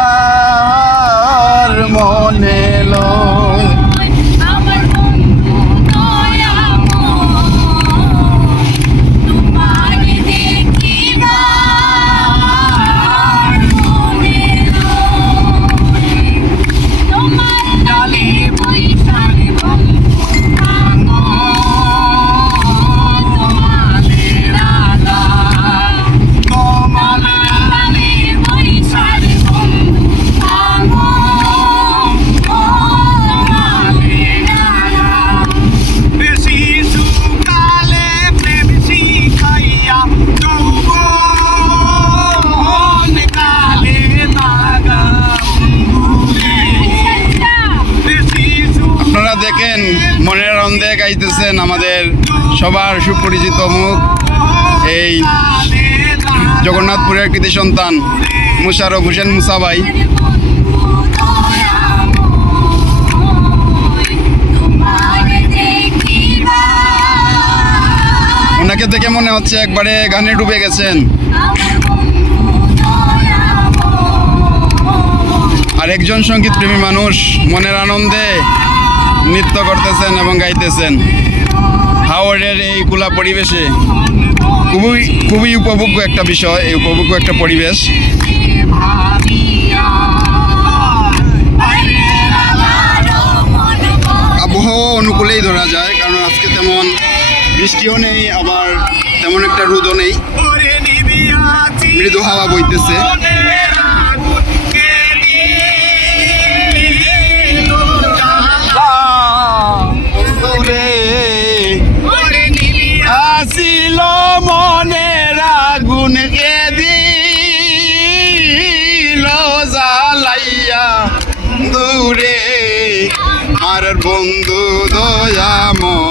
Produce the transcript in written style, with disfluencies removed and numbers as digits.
দেখিবার মনে লয়। আপনারা দেখেন মনের আনন্দে গাইতেছেন আমাদের সবার সুপরিচিত মুখ এই জগন্নাথপুরের কৃতি সন্তান মুশারফ হোসেন মুসা ভাই। ওনাকে দেখে মনে হচ্ছে একবারে গানে ডুবে গেছেন। আর একজন সঙ্গীত প্রেমী মানুষ মনের আনন্দে নৃত্য করতেছেন এবং গাইতেছেন হাওড়ের এই খোলা পরিবেশে। খুবই উপভোগ্য একটা বিষয়, এই উপভোগ্য একটা পরিবেশ। আবহাওয়া অনুকূলেই ধরা যায়, কারণ আজকে তেমন বৃষ্টিও নেই, আবার তেমন একটা রোদও নেই, মৃদু হাওয়া বইতেছে। আসিল মনের আগুন দিল জ্বালাইয়া দূরে আর বন্ধু দয়াময়।